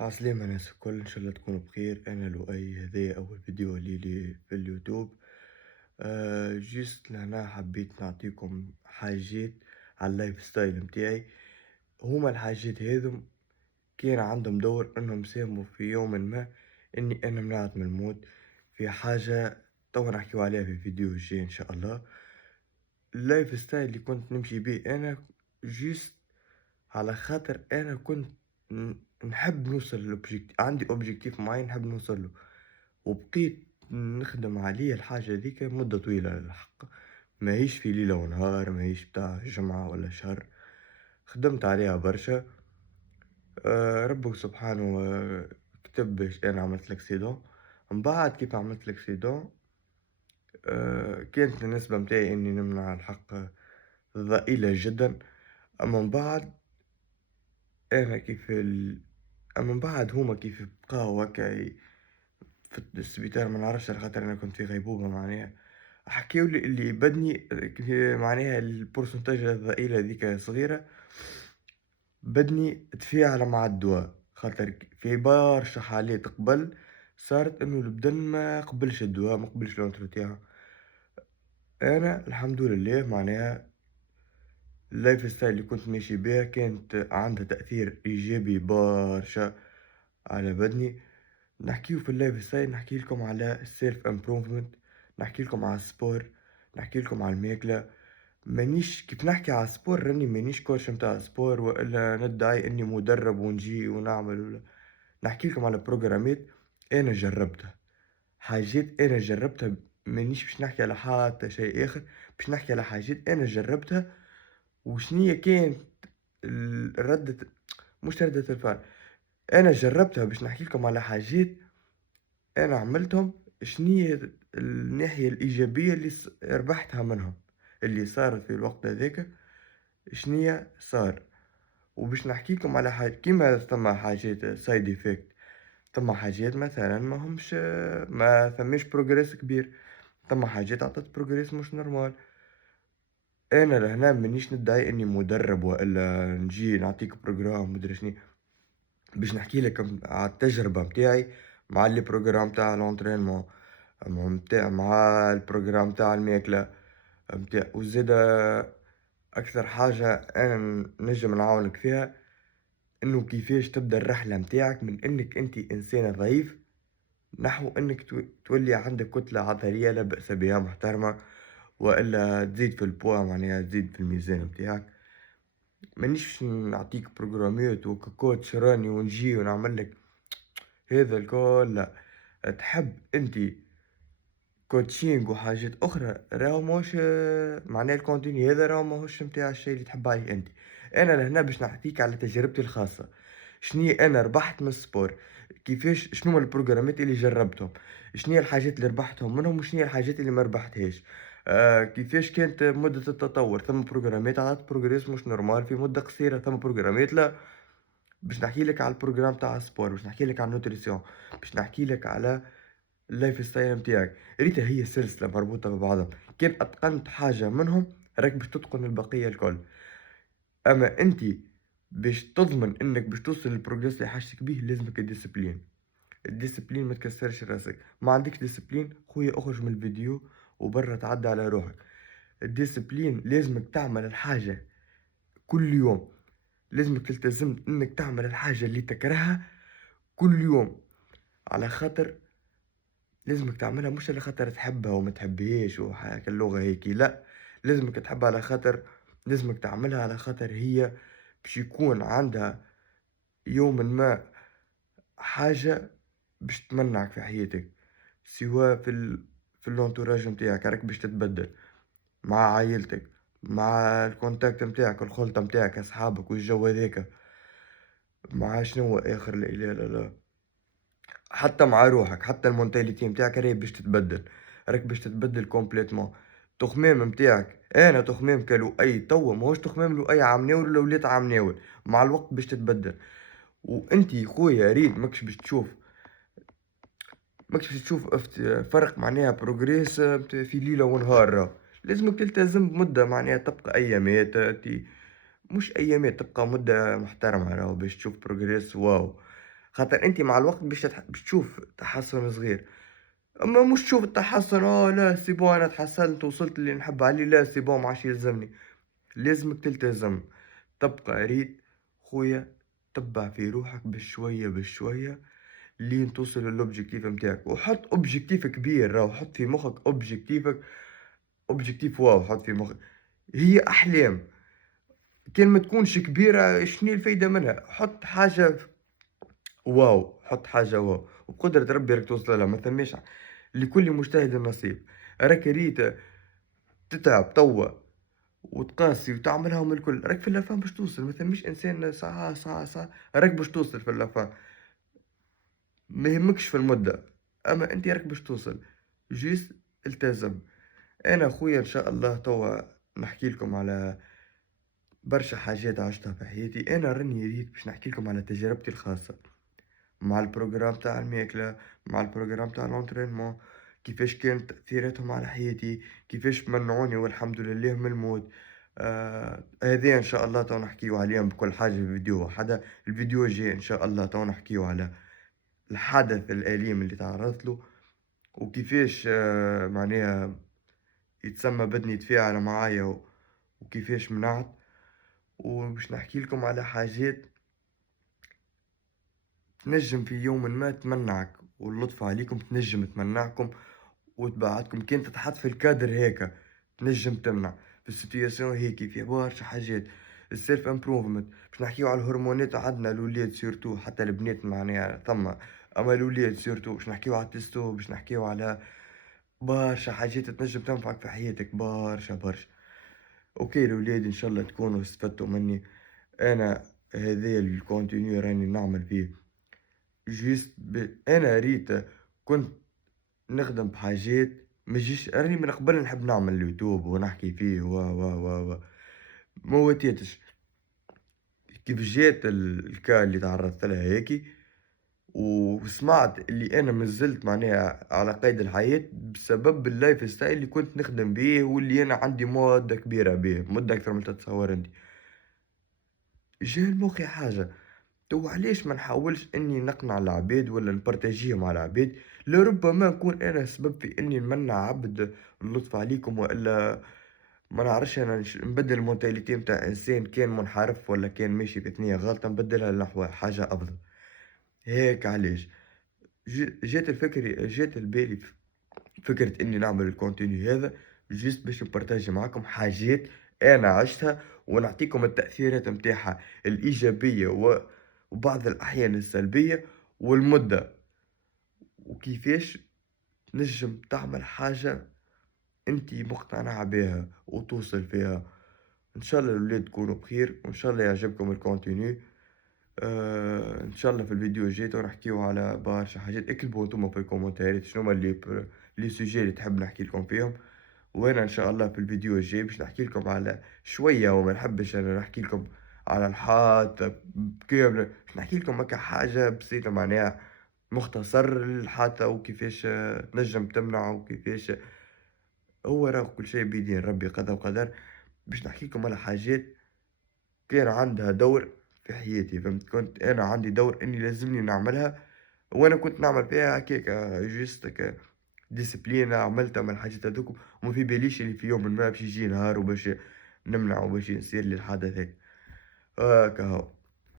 عسلامة ناس الكل، إن شاء الله تكونوا بخير. أنا لؤي، هذا أول فيديو لي في اليوتيوب. جيست لهنا حبيت نعطيكم حاجات على اللايف ستايل متاعي. هما الحاجات هذم كان عندهم دور إنهم ساهموا في يوم ما إني أنا منعت من الموت في حاجة توا نحكيو عليها في الفيديو الجاي إن شاء الله. اللايف ستايل اللي كنت نمشي بيه أنا جيست على خاطر أنا كنت نحب نوصل للأوبجيكتيف، عندي أوبجيكتيف معين نحب نوصل له، وبقيت نخدم عليه الحاجة هذيك مدة طويلة الحق. ماهيش في ليلة ونهار، ماهيش بتاع جمعة ولا شهر، خدمت عليها برشا. ربك سبحانه كتب باش أنا عملت لكسيدون. من بعد كيف عملت لكسيدون كانت النسبة متاعي إني نمنع الحق ضئيلة جدا. أما من بعد أنا كيف أما من بعد هما كيف بقاو هكا في السبيطار، ما نعرفش على خاطر أنا كنت في غيبوبة معناها. حكيولي اللي بدني معناها البورسنتاج الضئيلة هاذيك صغيرة، بدني تفاعل مع الدوا، خاطر في برشا حالات قبل صارت إنه البدن ما قبلش الدوا، ما قبلش الأونتروتيان. أنا الحمد لله معناها اللايف ستايل اللي كنت ماشي بيها كانت عندها تأثير إيجابي برشا على بدني. نحكيو في اللايف ستايل، نحكي لكم على السيلف امبروفمنت، نحكي لكم على السبور، نحكي لكم على الماكلة. مانيش كيف نحكي على السبور راني مانيش كوتش متاع سبور وإلا ندعي إني مدرب ونجي ونعمل ولا. نحكي لكم على بروجرامات أنا جربتها، حاجات أنا جربتها. مانيش باش نحكي على حتى شيء آخر، باش نحكي على حاجات أنا جربتها وشنيا كانت ردة، مش ردة الفعل. أنا جربتها باش نحكي لكم على حاجات أنا عملتهم، شنيا الناحية الإيجابية اللي ربحتها منهم، اللي صارت في الوقت هذاك شنيا صار. وباش نحكي لكم على حاجة كيما ثم حاجات سايد إفكت، ثم حاجات مثلا ما همش، ما ثماش بروجريس كبير، ثم حاجات عطت بروجريس مش نورمال. أنا لهنا مانيش ندعي إني مدرب وإلا نجي نعطيك بروجرام مدري شني، باش نحكي لك على التجربة متاعي مع لي بروجرام تاع لونترينمون متاع، مع البروجرام تاع الماكلة متاع. وزادا أكثر حاجة أنا نجم نعاونك فيها إنه كيفاش تبدأ الرحلة متاعك من إنك أنت إنسان ضعيف نحو إنك تولي عندك كتلة عضلية لا بأس بها محترمة، وإلا تزيد في البوا معناها تزيد في الميزان متاعك. مانيش نعطيك بروجرامات وككوتش راني ونجي ونعمل لك هذا الكل، لا. تحب أنت كوتشينغ وحاجات أخرى راهو ماهوش معناه الكونتيني هذا راهو ماهوش متاع الشي اللي تحب عليه أنت. أنا لهنا باش نحكيك على تجربتي الخاصة، شنيا أنا ربحت من السبور، كيفاش شنو هما البروجرامات اللي جربتهم، شنيا الحاجات اللي ربحتهم منهم وشنيا الحاجات اللي ما ربحتهاش. كيفاش كانت مدة التطور، ثم بروجرامات عطت بروجريس مش نورمال في مدة قصيرة، ثم بروجرامات لا. باش نحكي لك على البروجرام تاع السبور، باش نحكي لك على النوتريسيون، باش نحكي لك على اللايف ستايل متاعك. ريتها هي سلسلة مربوطة ببعضها، كان أتقنت حاجة منهم راك باش تتقن البقية الكل. أما أنت باش تضمن إنك باش توصل للبروجريس اللي حاجتك بيه لازمك الديسبلين. الديسبلين ما تكسرش راسك، ما عندكش ديسبلين خويا اخرج من الفيديو وبرا تعدى على روحك. الديسبلين لازمك تعمل الحاجة كل يوم، لازمك تلتزم إنك تعمل الحاجة اللي تكرهها كل يوم، على خاطر لازمك تعملها مش على خاطر تحبها وما تحبهاش وهاك اللغة هيك، لأ. لازمك تحبها على خاطر، لازمك تعملها على خاطر هي باش يكون عندها يومًا ما حاجة باش تمنعك في حياتك، سواء في الانتوراج متاعك راك باش تتبدل، مع عايلتك، مع الكونتاكت متاعك، الخلطة متاعك، أصحابك والجو هذاكا، مع شنوا آخر لا إله إلا الله. حتى مع روحك، حتى الmentality متاعك راهي باش تتبدل، راك باش تتبدل كومبليتمون. التخمام متاعك، أنا تخمام كلؤي توا ماهوش تخمام لؤي عام ناول ولا وليت عام ناول، مع الوقت باش تتبدل. وأنتِ خويا ريت ماكش باش تشوف فرق معناها progress في ليلة ونهار راهو. لازمك تلتزم بمدة معناها تبقى أيامات مش أيامات، تبقى مدة محترمة راهو باش تشوف progress واو. خاطر أنت مع الوقت باش تشوف تحسُّن صغير، أمّا مش تشوف التحسُّن لا سي بون أنا اتحسّنت وصلت للي نحب عليه، لا سي بون ما عادش يلزمني، لازمك تلتزم، تبقى ريت خويا تبّع في روحك بشوية، بشوية لين توصل للobjectif متاعك، وحُط objectif كبير راهو حُط في مخّك objectif واو حُط في مخّك، هي أحلام، كان ما تكونش كبيرة شني الفايدة منها؟ حُط حاجة واو، حُط حاجة واو، وبقدرة ربي راك توصل لها، ما ثماش لكل مجتهد نصيب، راك ريت تتعب توا وتقاسي وتعملهم الكل، راك في الآخر باش توصل، ما ثماش إنسان ساعة، ساعة، ساعة، راك باش توصل في الآخر، ما يهمكش في المدة، أما أنت راك باش توصل، just التزم. أنا خويا إن شاء الله توا نحكي لكم على برشا حاجات عشتها في حياتي، أنا راني ريت باش نحكي لكم على تجربتي الخاصة. مع البروجرام تاع الماكلة، مع البروجرام تاع الإنترينمون، كيفاش كانت تأثيراتهم على حياتي، كيفاش منعوني والحمد لله من الموت، هذيا إن شاء الله تو نحكيو عليهم بكل حاجة في فيديو وحدة، الفيديو الجاي إن شاء الله تو نحكيو على الحدث الأليم اللي تعرضت له، وكيفاش معناها يتسمى بدني يتفاعل معايا وكيفاش منعت، وباش نحكي لكم على حاجات تنجم في يومٍ ما تمنّعك، واللطف عليكم تنجم تمنّعكم وتبعّدكم، كان تتحط في الكادر هيك تنجم تمنع، في الsituation هيكي فيها برشا حاجات الself improvement باش نحكيو على الهرمونات عندنا الولاد surtout حتى البنات معناها ثما، أما الولاد surtout باش نحكيو على التستو باش نحكيو على برشا حاجات تنجم تنفعك في حياتك برشا، برشا. أوكي الولاد إن شاء الله تكونوا استفدتوا مني، أنا هذايا الcontenu راني نعمل فيه أنا ريت كنت نخدم بحاجات ما تجيش راني من قبل نحب نعمل اليوتيوب ونحكي فيه و ما وتيتش كيف جات الكا اللي تعرضت لها هيك وسمعت اللي أنا ما زلت معناها على قيد الحياة بسبب اللايف ستايل اللي كنت نخدم بيه واللي أنا عندي مدة كبيرة بيه مدة أكثر من تتصور أنت جا لمخي حاجة تو علاش ما نحاولش إني نقنع العباد ولا نبارتاجيه مع العباد لربما نكون أنا السبب في إني نمنع عبد اللطف عليكم وإلا ما نعرفش أنا نبدل المونتاليتي متاع إنسان كان منحرف ولا كان ماشي في ثنية غلطة نبدلها لنحو حاجة أفضل هيك علاش جات البالي فكرة إني نعمل الكونتينيو هذا جست باش نبارتاجي معاكم حاجات أنا عشتها ونعطيكم التأثيرات متاعها الإيجابية وبعض الأحيان السلبية والمدة وكيفاش تنجم تعمل حاجة أنتِ مقتنع بها وتوصل فيها، إن شاء الله الولاد تكونوا بخير وإن شاء الله يعجبكم الكونتينيو، إن شاء الله في الفيديو الجاي تو نحكيو على برشا حاجات، اكتبوا انتم في الكومنتات شنو هما لي سوجي اللي تحب نحكي لكم فيهم. وأنا إن شاء الله في الفيديو الجاي باش نحكي لكم على شوية وما نحبش أنا نحكي لكم على الحاط كاملة باش نحكي لكم هكا حاجة بسيطة معناها مختصر الحاطة وكيفاش تنجم تمنع وكيفاش هو راه كل شيء بيدين ربي قضاء وقدر باش نحكي لكم على حاجات كان عندها دور في حياتي فهمت كنت أنا عندي دور إني لازمني نعملها وأنا كنت نعمل فيها هكاكا جوست هكا ديسيبلينا عملتها من الحاجات هاذوكم وما في باليش اللي في يوم ما باش يجي نهار وباش نمنع وباش يصير لي الحدث هاك هاكا هو.